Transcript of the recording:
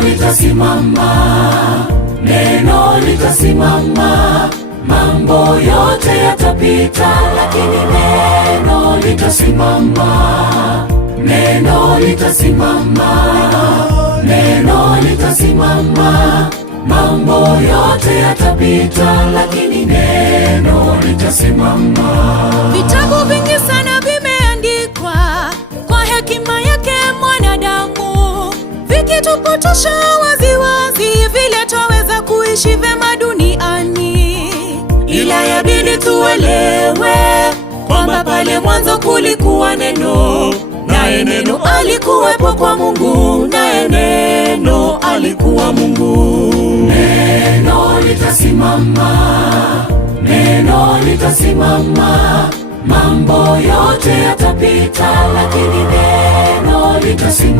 litasimama, neno litasimama. Mambo yote yatapita, lakini neno litasimama, neno litasimama, neno litasimama. Mambo yote yatapita, lakini neno litasimama. Vitabu vingi sana vimeandikwa kwa hekima yake mwanadamu, vikitupotosha waziwazi vile twaweza kuishi vema duniani. Ila yabidi tuelewe kwamba pale mwanzo kulikuwa neno, naye neno alikuwepo kwa Mungu, naye neno alikuwa Mungu. Neno litasimama, neno litasimama. Mambo yote yatapita, lakini neno litasimama.